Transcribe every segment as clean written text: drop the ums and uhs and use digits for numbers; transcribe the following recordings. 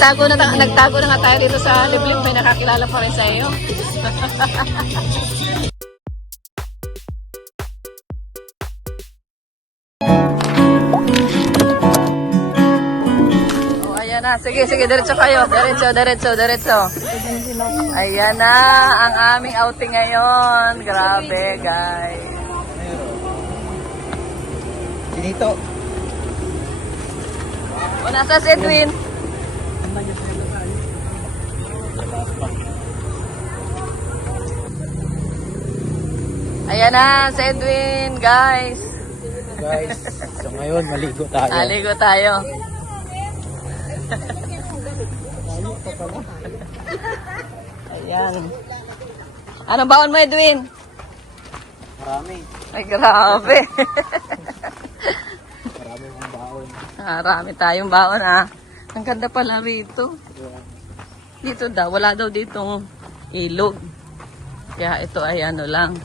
Nagtago na nga tayo dito sa liblib. May nakakilala pa rin sa iyo. Oh, ayan na. Sige, diretso kayo. Diretso. Ayan na ang aming outing ngayon. Grabe, guys. Dito. O, nasa si Edwin. Ayan na si Edwin, guys. So ngayon, maligo tayo. Maligo tayo. Ayan. Anong baon mo, Edwin? Marami. Ay, grabe. Marami akong baon. Marami tayong baon, ah. Ang ganda pala rito. Dito daw, wala daw ditong ilog. Kaya ito ay ano lang.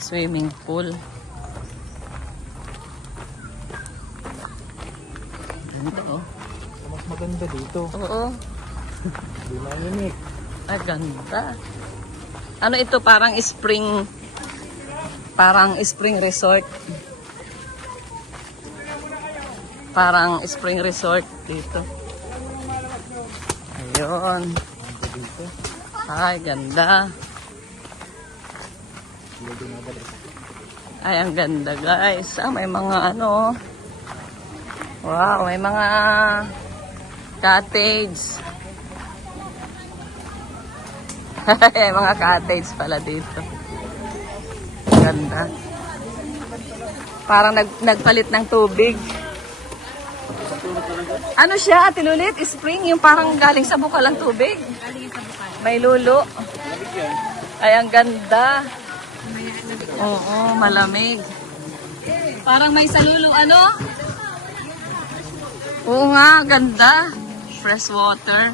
Swimming pool. Ganda, oh. Mas maganda dito. Oo. Di mainit. Ay, ganda. Ano ito? Parang spring resort. Parang spring resort dito. Ayun. Dito. Ay, ganda. Ay, ang ganda, guys. Ah, may mga ano. Wow, may mga cottage. Mga cottage pala dito. Ganda. Parang nagpalit ng tubig. Ano siya, tinulit? Spring? Yung parang galing sa bukal ang tubig? May lulo. Ay, ang ganda. Oo, malamig. Parang may salulo, ano? Oo nga, ganda. Fresh water.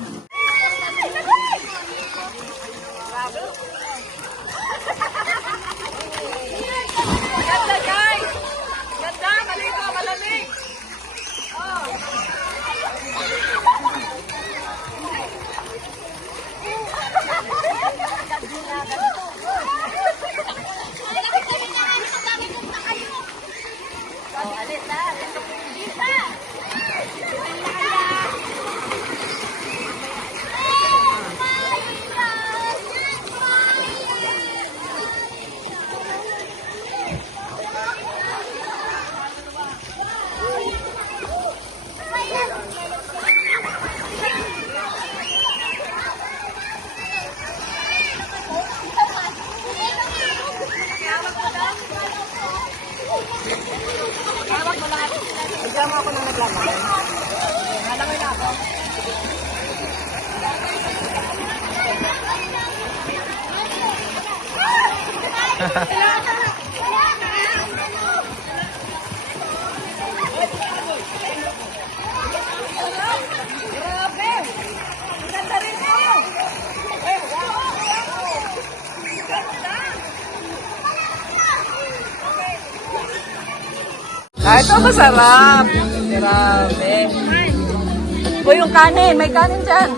Ganda, guys! Ganda, maligo, malamig. Oh. Bigyan mo ako ng naglaman. Nalangoy na ako. Grabe! Ang ganda rin mo! Ah, ito masarap. Grabe. O yung kanin, may kanin dyan.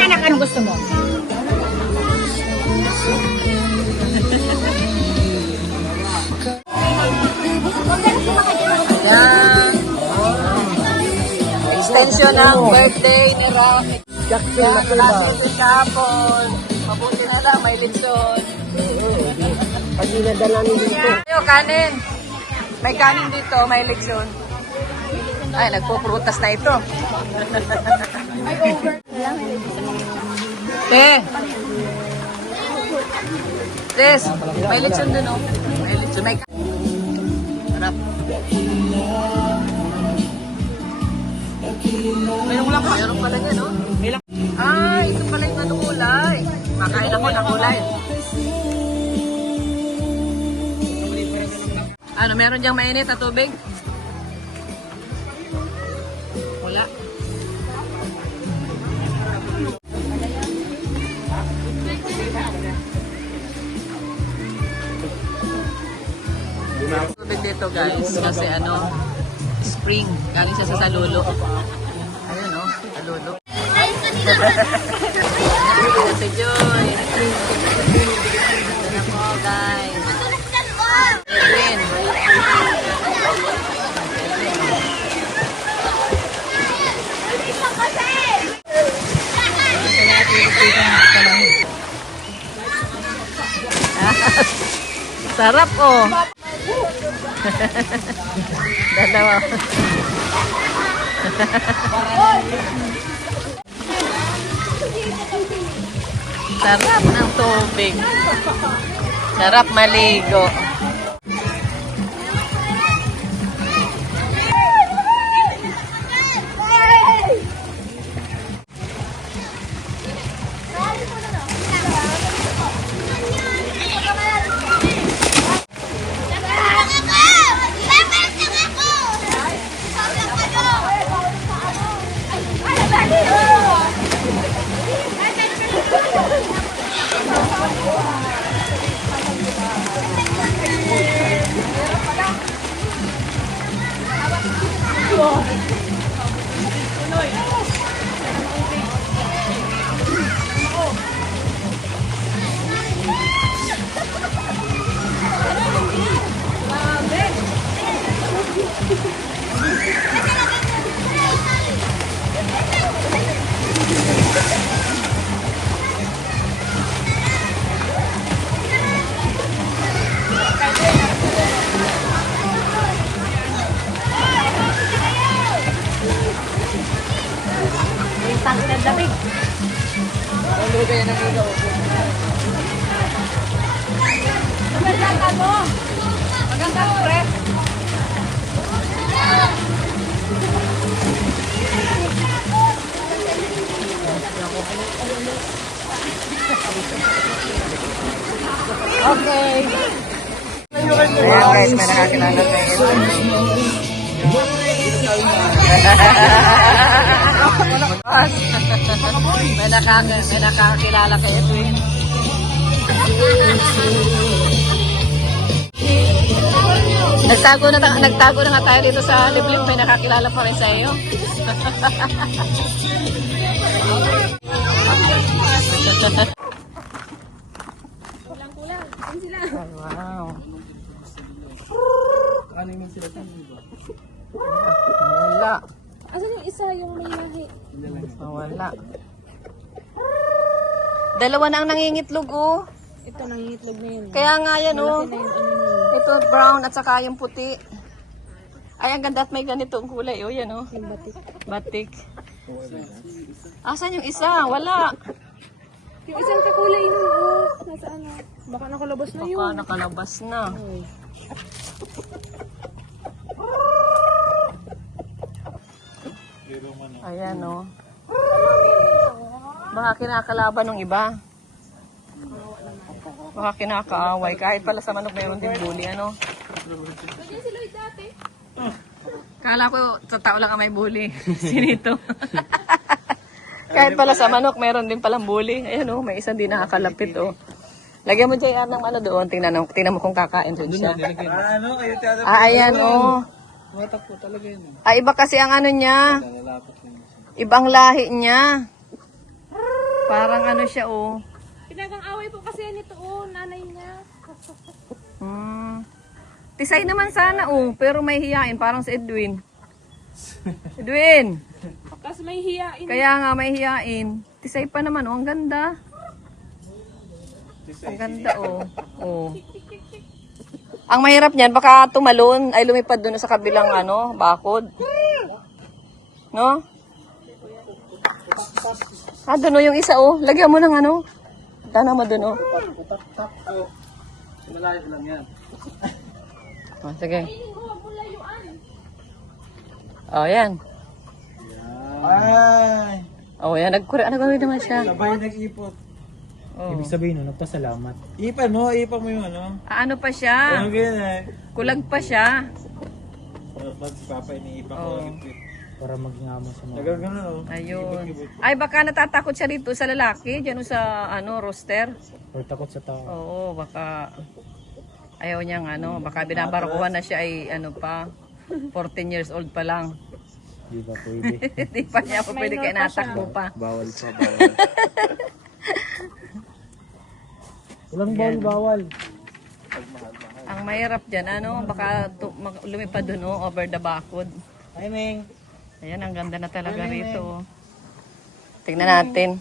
Anak, ano gusto mo? Ayan. Extension ng birthday ni Ram. Jackson Tapon. Mabuti na lang, may lechon. Pag dinadala namin dito. Ayo, kanin. May kanin dito, may lechon. Ay, nagpuprutas na ito. Tes, may lechon dun, oh. May lechon, may kanin. Harap. Mayroon pala yan, oh. Ay, ito pala yung ano kulay. Makain ako ng kulay. Ano, meron diyang mainit na tubig? Wala. Tubig dito, guys, kasi ano, Spring. Galing siya sa Salulo. Ayun o, Salulo. Si Joy. Ito na po, guys. Edwin. Sarap oh. Dalawa. Sarap ng tubig. Sarap maligo. Okay. Ayan guys, may nakakilala tayo. may nakakilala kay Edwin. Nagtago na nga tayo dito sa liblib. May nakakilala pa rin sa iyo. Wow. Ano yung sila sa ba? Wala. Asan yung isa yung may lahi? Wala. Dalawa na ang nangingitlog oh. Ito nangingitlog na yun. Kaya nga yan oh. Malaki na yung ano niya. Ito brown at saka yung puti. Ay, ang ganda at may ganitong kulay. Oh, yan oh. Yung batik. Batik. Asan yung isa? Wala. Yung isang kakulay nun, oh. Nasa ano? Baka nakalabas na yun. Baka nakalabas na. Ay. Ayan oh. Baka kinakalaban ng iba. Baka kinakaaway. Kahit pala sa manok mayroon din bully, ano? Nandiyan si Lloyd dati. Kala ko sa tao lang ang may bully. Sinito. Kahit pala sa manok mayroon din palang bully. Ayan oh, may isang din nakakalapit oh. Lagyan mo dyan ng ano doon. Tingnan mo kung kakain rin siya. Ano? Kayo tiyada. Ayan oh. Matakpo talaga yun. Iba kasi ang ano niya. Lalapot yun. Ibang lahi niya. Parang ano siya oh. Pinagang away po kasi nito, oh. Nanay niya. Tisay naman sana oh. Pero may hiyain. Parang si Edwin. Edwin. Tapos may hiyain. Kaya nga may hiyain. Tisay pa naman oh. Ang ganda. Ang ganda oh. Oh. Ang mahirap niyan, baka tumalon ay lumipad doon sa kabilang ano, bakod. No? Ah, doon oh, yung isa oh. Lagyan mo ng ano. Tana mo doon oh. Sinalayo lang yan. Oh, sige. Oh, yan. Ay! Oh, yan. Nagawin naman siya. Sabay nag-ipot. Oh. Ibig sabihin nun, nagpasalamat. Ipan mo yung ano. Ano pa siya? Ano ganyan Kulag pa siya. Magpapa iniipan ko Oh. lang ito. Para magingamo sa mga. Nagagano oh. Ayun. Ay, baka natatakot siya dito sa lalaki. Diyan sa ano, roster. Or takot sa tao. Oo, baka ayaw niyang ano, baka binabarukuhan na siya ay ano pa. 14 years old pa lang. Di ba pwede? Hindi pa niya pa pwede kaya natakbo pa. Bawal pa, bawal. Walang bawal. Ang mahirap dyan, ano, baka lumipad dun, oh, over the bakod. Ay, Ming. Ayan, ang ganda na talaga rito. Oh. Tingnan natin.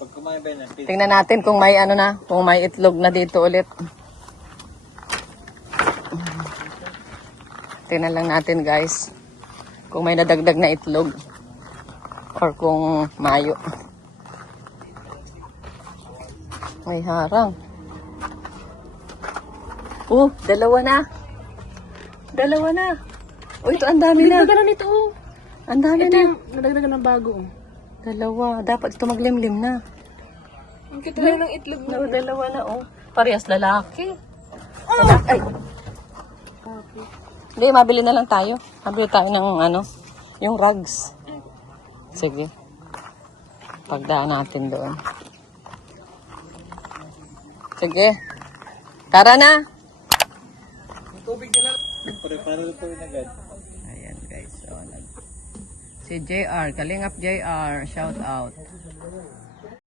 Pag kumain ba yun, Tingnan natin kung may ano na, kung may itlog na dito ulit. Tingnan lang natin, guys. Kung may nadagdag na itlog. Or kung mayo. May harang. Oh, dalawa na. Dalawa na. Oh, ito, ang dami na. Nadagdagan nito oh. Ang dami Ito na. yung nadagdagan ng bago oh. Dalawa. Dapat ito maglimlim na. Ang kita lang ng itlog No, dalawa na, oh. Parehas lalaki. Lalaki. Ay. Hindi, mabili na lang tayo. Mabili tayo ng ano, yung rugs. Sige. Pagdaan natin doon. Sige. Tara na. tubig nila. Pare-pare ito yung agad. Ayan, guys. So, si JR, Kalingap JR, shout out.